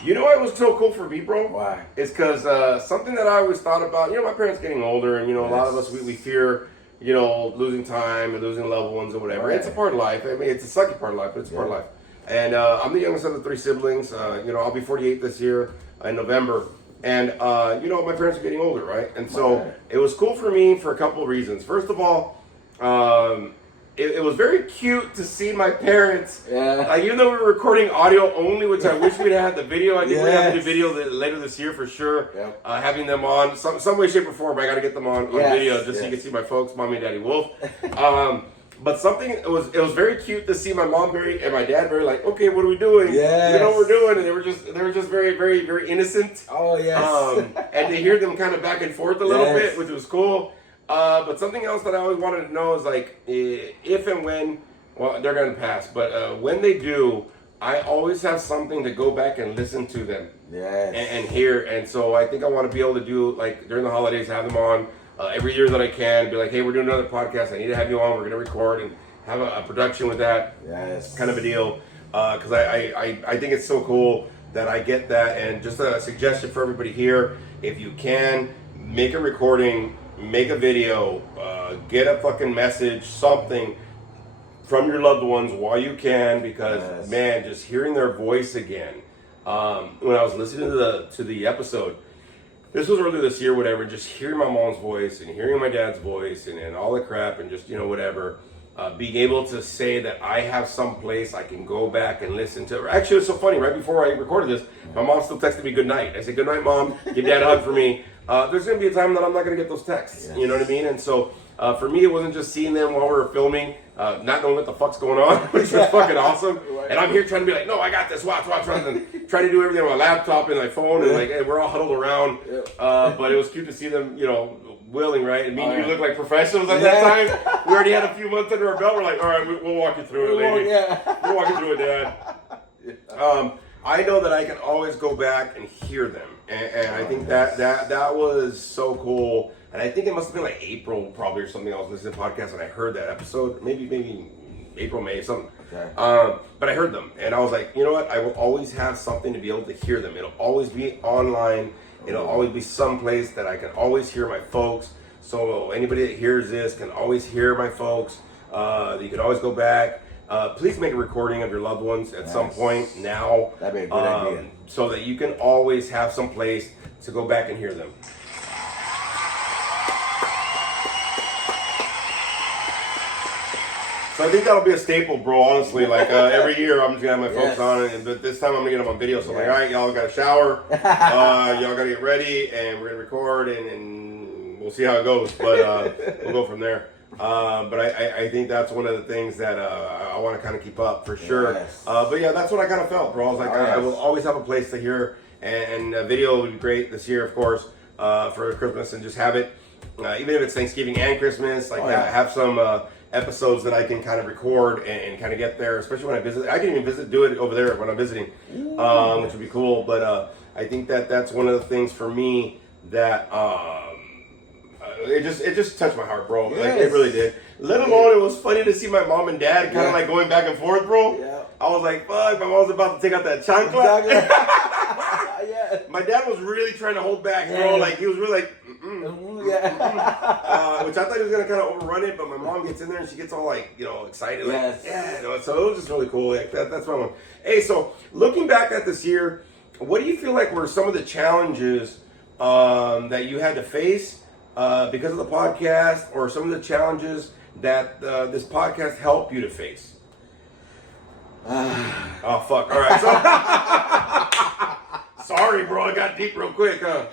You know what was so cool for me, bro? you. Why? It's because something that I always thought about, you know, my parents getting older, and, you know, a lot of us, we fear, you know, losing time and losing loved ones or whatever. Right. It's a part of life. I mean, it's a sucky part of life, but it's a part of life. And I'm the youngest of the 3 siblings. You know, I'll be 48 this year in November. And, you know, my parents are getting older, right? And so Right. it was cool for me for a couple of reasons. First of all, it was very cute to see my parents. Yeah. Even though we were recording audio only, which I wish we'd had the video. I think we're gonna have the Yes. video later this year for sure. Yep. Having them on some way, shape, or form. I got to get them on Yes, video just so you can see my folks, Mommy and Daddy Wolf. But it was very cute to see my mom and my dad very like, okay, what are we doing? Yes. You know what we're doing, and they were just very, very, very innocent. Oh, yes. And to hear them kind of back and forth a little Yes. bit, which was cool. But something else that I always wanted to know is like if and when, well, they're gonna pass, but when they do, I always have something to go back and listen to them. Yes. And hear. And so I think I want to be able to do, like, during the holidays, have them on every year that I can. Be like, hey, we're doing another podcast. I need to have you on. We're going to record and have a production with that. Yes. Kind of a deal. Because I think it's so cool that I get that. And just a suggestion for everybody here, if you can, make a recording, make a video, get a fucking message, something from your loved ones while you can, because man, just hearing their voice again. When I was listening to the episode, this was earlier this year, whatever, just hearing my mom's voice and hearing my dad's voice and all the crap and just, whatever, being able to say that I have some place I can go back and listen to. Actually, it's so funny, right before I recorded this, my mom still texted me good night. I said, good night, Mom, give Dad a hug for me. There's going to be a time that I'm not going to get those texts, you know what I mean? And so for me, it wasn't just seeing them while we were filming, not knowing what the fuck's going on, which was fucking awesome. And I'm here trying to be like, no, I got this, watch, and trying to do everything on my laptop and my phone, and like, hey, we're all huddled around. But it was cute to see them, willing, right? And me and you look like professionals at that time. We already had a few months under our belt. We're like, all right, we'll walk you through it, lady. We'll walk you through it, Dad. I know that I can always go back and hear them, and I think that was so cool. And I think it must have been like April probably or something. I was listening to a podcast and I heard that episode, maybe April, May, something. Okay. But I heard them and I was like, you know what? I will always have something to be able to hear them. It'll always be online. It'll always be someplace that I can always hear my folks. So anybody that hears this can always hear my folks. You can always go back. Please make a recording of your loved ones at some point now. That'd be a good idea. So that you can always have some place to go back and hear them. So I think that'll be a staple, bro, honestly. Like, every year I'm just going to have my folks on it. But this time I'm going to get them on video. So I'm like, all right, y'all got to shower. Y'all got to get ready. And we're going to record. And we'll see how it goes. But we'll go from there. But I think that's one of the things that I want to kind of keep up for sure. But yeah, that's what I kind of felt, bro. I was like, I will always have a place to hear. And a video would be great this year, of course, for Christmas. And just have it. Even if it's Thanksgiving and Christmas, like have some... episodes that I can kind of record and kind of get there, especially when I visit. I can even do it over there when I'm visiting, which would be cool. But I think that's one of the things for me that it just touched my heart, bro. Like it really did. Let alone it was funny to see my mom and dad kind of like going back and forth, bro. I was like, fuck, my mom's about to take out that chancla. My dad was really trying to hold back, bro. Like he was really like, which I thought he was gonna kind of overrun it, but my mom gets in there and she gets all like, excited, like, so it was just really cool. Like that's my mom. Hey, so looking back at this year, what do you feel like were some of the challenges that you had to face because of the podcast, or some of the challenges that this podcast helped you to face? Oh fuck! All right, so sorry, bro. I got deep real quick, huh?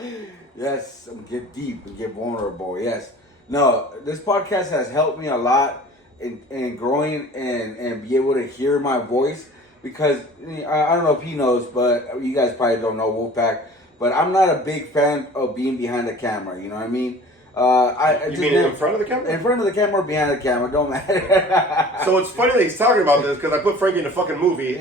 Yes, get deep and get vulnerable. Yes. No, this podcast has helped me a lot in growing and be able to hear my voice, because I don't know if he knows, but you guys probably don't know Wolfpack, but I'm not a big fan of being behind the camera. You know what I mean? You mean in front of the camera? In front of the camera or behind the camera, don't matter. So it's funny that he's talking about this because I put Frankie in a fucking movie.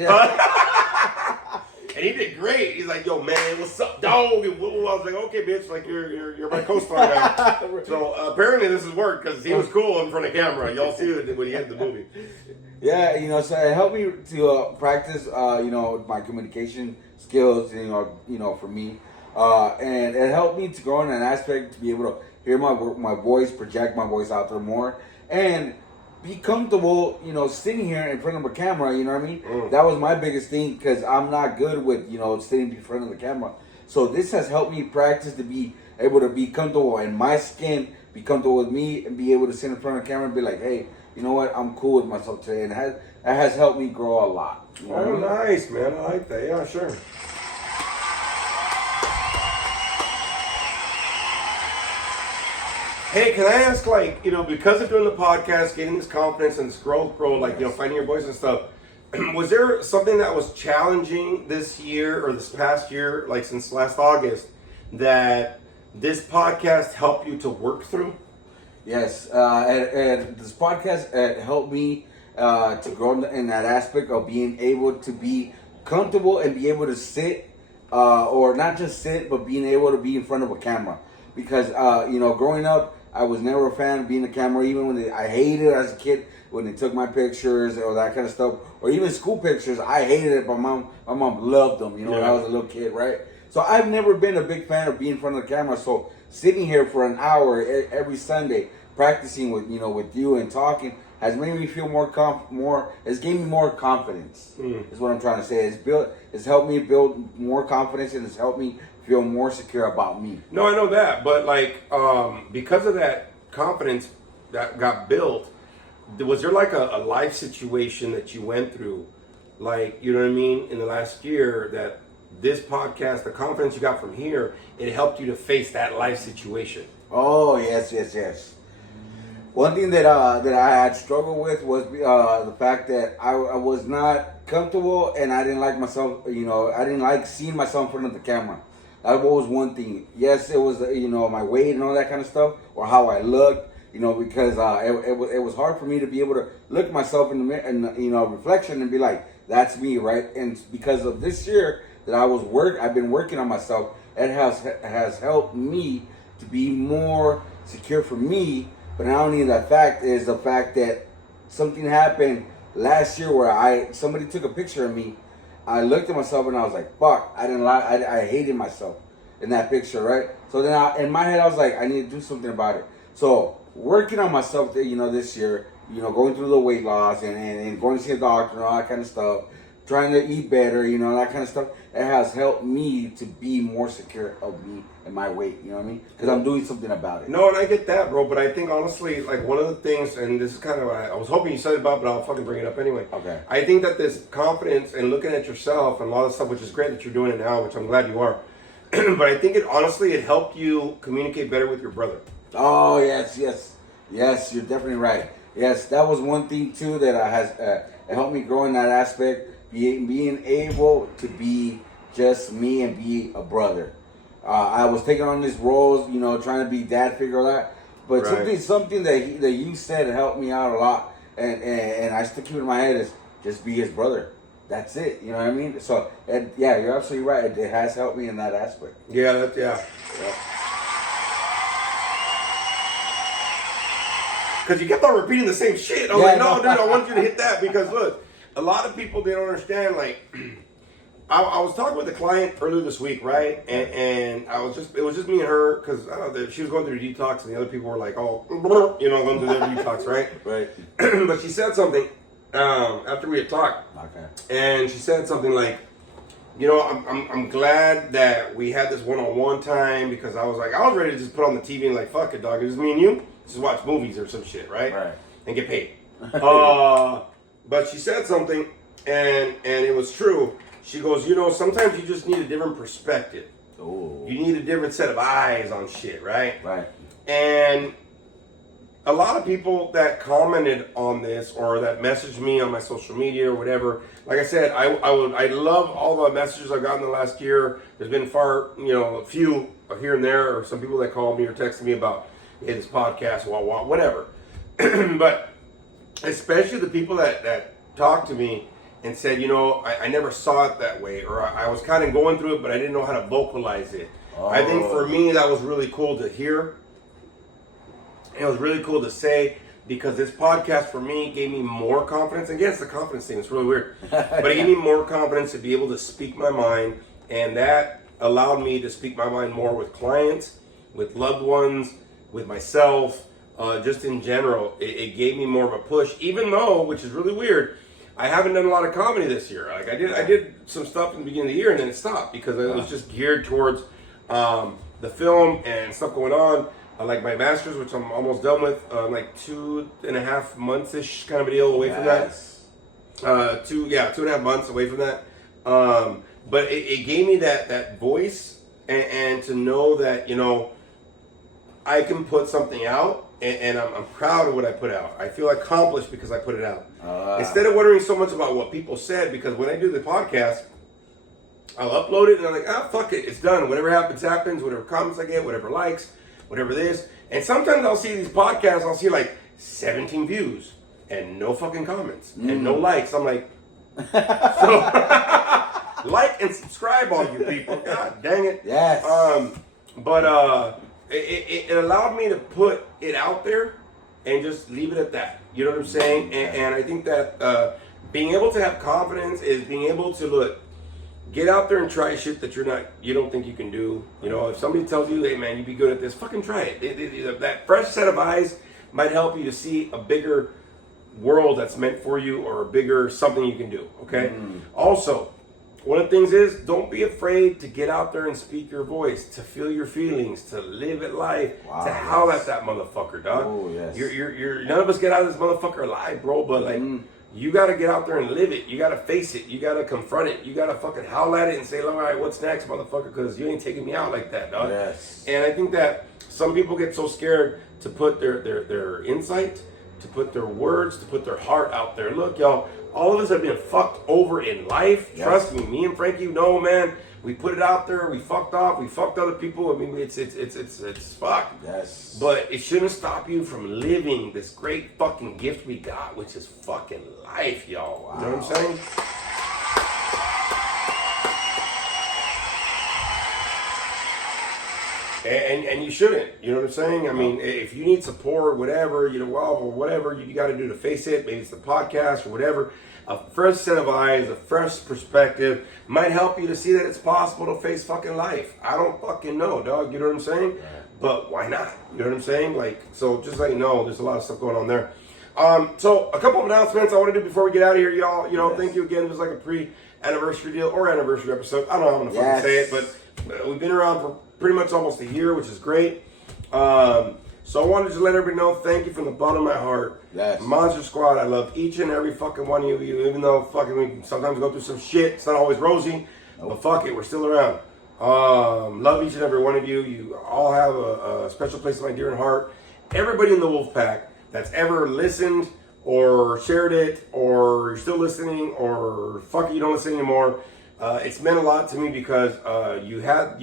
And he did great. He's like, yo, man, what's up, dog? And I was like, okay, bitch, like, you're my co-star now. So apparently this has worked because he was cool in front of camera. Y'all see it when he had the movie. Yeah, so it helped me to practice, my communication skills, for me. And it helped me to grow in an aspect to be able to hear my voice, project my voice out there more, and be comfortable, sitting here in front of a camera, you know what I mean? That was my biggest thing, because I'm not good with, sitting in front of the camera. So this has helped me practice to be able to be comfortable in my skin, be comfortable with me, and be able to sit in front of the camera and be like, hey, you know what? I'm cool with myself today. And it has helped me grow a lot. You know what I mean? Nice, man. I like that. Yeah, sure. Hey, can I ask, because of doing the podcast, getting this confidence and this growth, bro, finding your voice and stuff, was there something that was challenging this year or this past year, like since last August, that this podcast helped you to work through? Yes, and this podcast helped me to grow in that aspect of being able to be comfortable and be able to sit, or not just sit, but being able to be in front of a camera. Because growing up, I was never a fan of being a camera. Even when I hated it as a kid when they took my pictures or that kind of stuff, or even school pictures. I hated it. My mom loved them. When I was a little kid, right? So I've never been a big fan of being in front of the camera. So sitting here for an hour every Sunday practicing with you and talking has made me feel it's gave me more confidence. Is what I'm trying to say. It's helped me build more confidence, and it's helped me feel more secure about me. No, I know that, but like because of that confidence that got built, was there like a life situation that you went through, like, you know what I mean, in the last year, that this podcast, the confidence you got from here, it helped you to face that life situation? Oh, yes. One thing that I had struggled with was the fact that I was not comfortable, and I didn't like myself. I didn't like seeing myself in front of the camera. That was one thing. Yes, it was my weight and all that kind of stuff, or how I looked. Because it was hard for me to be able to look at myself in the mirror and reflection and be like, that's me, right? And because of this year that I've been working on myself. It has helped me to be more secure for me. But not only that fact is the fact that something happened last year where somebody took a picture of me. I looked at myself and I was like, fuck, I hated myself in that picture, right? So then in my head I was like, I need to do something about it. So working on myself, this year, going through the weight loss and going to see a doctor and all that kind of stuff, trying to eat better, that kind of stuff, it has helped me to be more secure of me and my weight, you know what I mean? Because I'm doing something about it. No, and I get that, bro, but I think honestly, like, one of the things, and this is kind of, I was hoping you said it about, but I'll fucking bring it up anyway. Okay. I think that this confidence and looking at yourself and a lot of stuff, which is great that you're doing it now, which I'm glad you are, but I think it helped you communicate better with your brother. Oh, yes, you're definitely right. Yes, that was one thing too that it helped me grow in that aspect, being able to be just me and be a brother. I was taking on these roles, trying to be dad figure, all that. But right. something that you said helped me out a lot, and I still keep it in my head is just be his brother. That's it. You know what I mean? So yeah, you're absolutely right. It has helped me in that aspect. Yeah. Because you kept on repeating the same shit. I was no, dude, I want you to hit that because look, a lot of people, they don't understand. Like, I was talking with a client earlier this week, right? And it was just me and her because she was going through a detox, and the other people were like, going through their detox, right? Right. But she said something after we had talked. Okay. And she said something like, I'm glad that we had this one-on-one time because I was ready to just put on the TV and like, fuck it, dog. It was me and you. Just watch movies or some shit, right? Right. And get paid. But she said something, and it was true. She goes, sometimes you just need a different perspective. Ooh. You need a different set of eyes on shit, right? Right. And a lot of people that commented on this or that messaged me on my social media or whatever, like I said, I love all the messages I've gotten the last year. There's been a few here and there, or some people that called me or texted me about, hey, this podcast, whatever. But especially the people that talked to me and said, I never saw it that way, or I was kind of going through it, but I didn't know how to vocalize it. Oh. I think for me, that was really cool to hear. It was really cool to say, because this podcast for me gave me more confidence. Again, it's the confidence thing. It's really weird. But it gave me more confidence to be able to speak my mind. And that allowed me to speak my mind more with clients, with loved ones, with myself, just in general. It gave me more of a push, even though, which is really weird, I haven't done a lot of comedy this year. Like I did some stuff in the beginning of the year, and then it stopped because it was just geared towards the film and stuff going on. Like my master's, which I'm almost done with, like 2.5 months-ish kind of a deal away from that. 2.5 months away from that. But it gave me that voice and to know that, I can put something out and I'm proud of what I put out. I feel accomplished because I put it out. Instead of worrying so much about what people said, because when I do the podcast, I'll upload it and I'm like, fuck it, it's done. Whatever happens, happens. Whatever comments I get, whatever likes, whatever this. And sometimes I'll see these podcasts, I'll see like 17 views, and no fucking comments and no likes. I'm like, so like and subscribe, all you people. God dang it. Yes. But it allowed me to put it out there and just leave it at that. You know what I'm saying? And I think that being able to have confidence is being able to get out there and try shit that you don't think you can do. You know, if somebody tells you, hey man, you'd be good at this, fucking try it. That fresh set of eyes might help you to see a bigger world that's meant for you, or a bigger something you can do. Okay. Also, one of the things is, don't be afraid to get out there and speak your voice, to feel your feelings, to live at life, to howl at that motherfucker, dog. Oh, yes. You're none of us get out of this motherfucker alive, bro. But like, you gotta get out there and live it. You gotta face it. You gotta confront it. You gotta fucking howl at it and say, all right, what's next, motherfucker? Because you ain't taking me out like that, dog. Yes. And I think that some people get so scared to put their insight, to put their words, to put their heart out there. Look, y'all, all of us have been fucked over in life. Yes. Trust me and Frankie, know, man. We put it out there. We fucked off. We fucked other people. I mean, it's fucked. Yes. But it shouldn't stop you from living this great fucking gift we got, which is fucking life, y'all. Wow. You know what I'm saying? And you shouldn't, you know what I'm saying? I mean, if you need support, whatever, whatever you got to do to face it, maybe it's the podcast or whatever, a fresh set of eyes, a fresh perspective might help you to see that it's possible to face fucking life. I don't fucking know, dog, you know what I'm saying? Yeah. But why not? You know what I'm saying? Like, so just let you know, there's a lot of stuff going on there. So a couple of announcements I want to do before we get out of here, y'all. You know, Thank you again. It was like a pre-anniversary deal or anniversary episode. I don't know how I'm going to fucking say it, but we've been around for pretty much almost a year, which is great. So I wanted to let everybody know, thank you from the bottom of my heart. Yes. Monster Squad, I love each and every fucking one of you, even though fucking we sometimes go through some shit. It's not always rosy, but fuck it, we're still around. Love each and every one of you. You all have a special place in my dear heart. Everybody in the Wolf Pack that's ever listened or shared it, or you're still listening, or fuck it, you don't listen anymore. It's meant a lot to me because you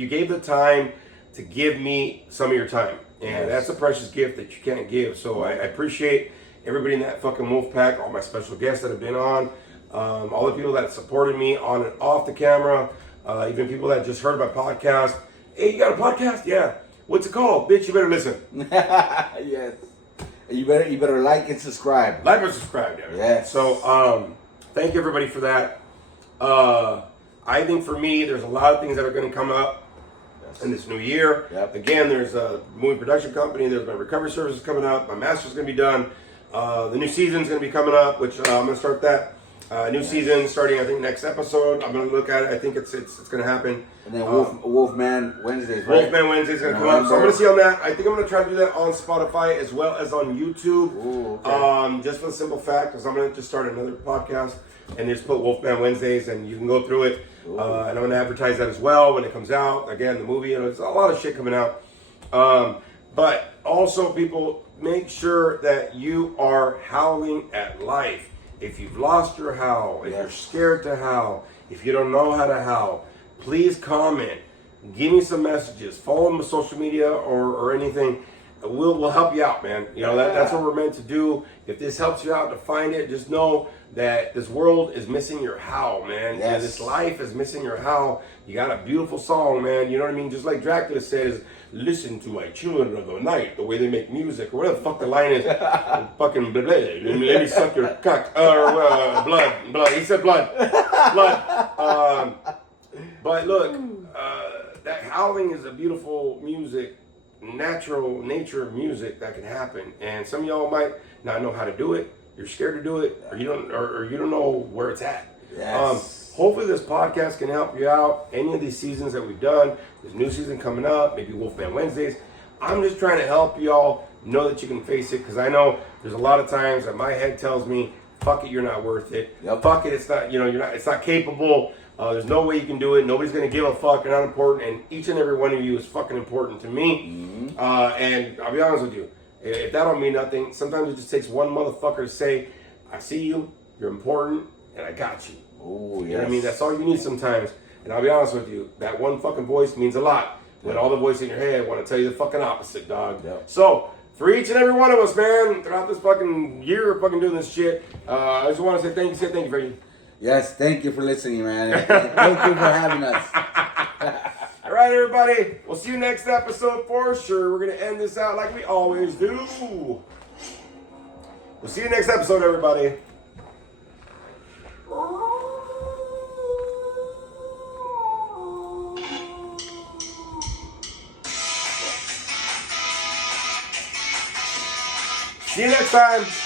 gave the time to give me some of your time, and that's a precious gift that you can't give. So I appreciate everybody in that fucking Wolf Pack, all my special guests that have been on, all the people that supported me on and off the camera, even people that just heard my podcast. Hey, you got a podcast? Yeah. What's it called? Bitch, you better listen. Yes. You better like and subscribe. Like and subscribe, yeah. Yes. So thank you everybody for that. I think for me, there's a lot of things that are going to come up in this new year. Yep. Again, there's a movie production company. There's my recovery services coming up. My master's going to be done. The new season's going to be coming up, which I'm going to start that. New season starting, I think, next episode. I'm going to look at it. I think it's going to happen. And then Wolfman Wednesdays, right? Wolfman Wednesdays going to come up. So I'm going to see on that. I think I'm going to try to do that on Spotify as well as on YouTube. Ooh, okay. Just for the simple fact, because I'm going to just start another podcast and just put Wolfman Wednesdays, and you can go through it. And I'm going to advertise that as well when it comes out. Again, the movie, there's a lot of shit coming out. But also, people, make sure that you are howling at life. If you've lost your howl, if you're scared to howl, if you don't know how to howl, please comment. Give me some messages. Follow me on social media or anything. We'll help you out, man. You know, that's what we're meant to do. If this helps you out to find it, just know that this world is missing your howl, man. Yes. This life is missing your howl. You got a beautiful song, man. You know what I mean? Just like Dracula says, listen to my children of the night, the way they make music, or whatever the fuck the line is. Fucking blah, blah, let me suck your cock. Blood. He said blood. But look, that howling is a beautiful music, natural nature music that can happen. And some of y'all might not know how to do it. You're scared to do it, or you don't know where it's at. Yes. Hopefully this podcast can help you out. Any of these seasons that we've done, there's a new season coming up, maybe Wolfman Wednesdays. I'm just trying to help y'all know that you can face it, because I know there's a lot of times that my head tells me, fuck it, you're not worth it. Yep. Fuck it, it's not, it's not capable. There's no way you can do it. Nobody's gonna give a fuck. You're not important, and each and every one of you is fucking important to me. Mm-hmm. And I'll be honest with you, if that don't mean nothing, sometimes it just takes one motherfucker to say, I see you, you're important, and I got you. Oh, yes. You know what I mean? That's all you need sometimes. And I'll be honest with you, that one fucking voice means a lot. When all the voices in your head want to tell you the fucking opposite, dog. Yep. So, For each and every one of us, man, throughout this fucking year of fucking doing this shit, I just want to say thank you, Freddie. Yes, thank you for listening, man. Thank you for having us. All right, everybody. We'll see you next episode for sure. We're going to end this out like we always do. We'll see you next episode, everybody. See you next time.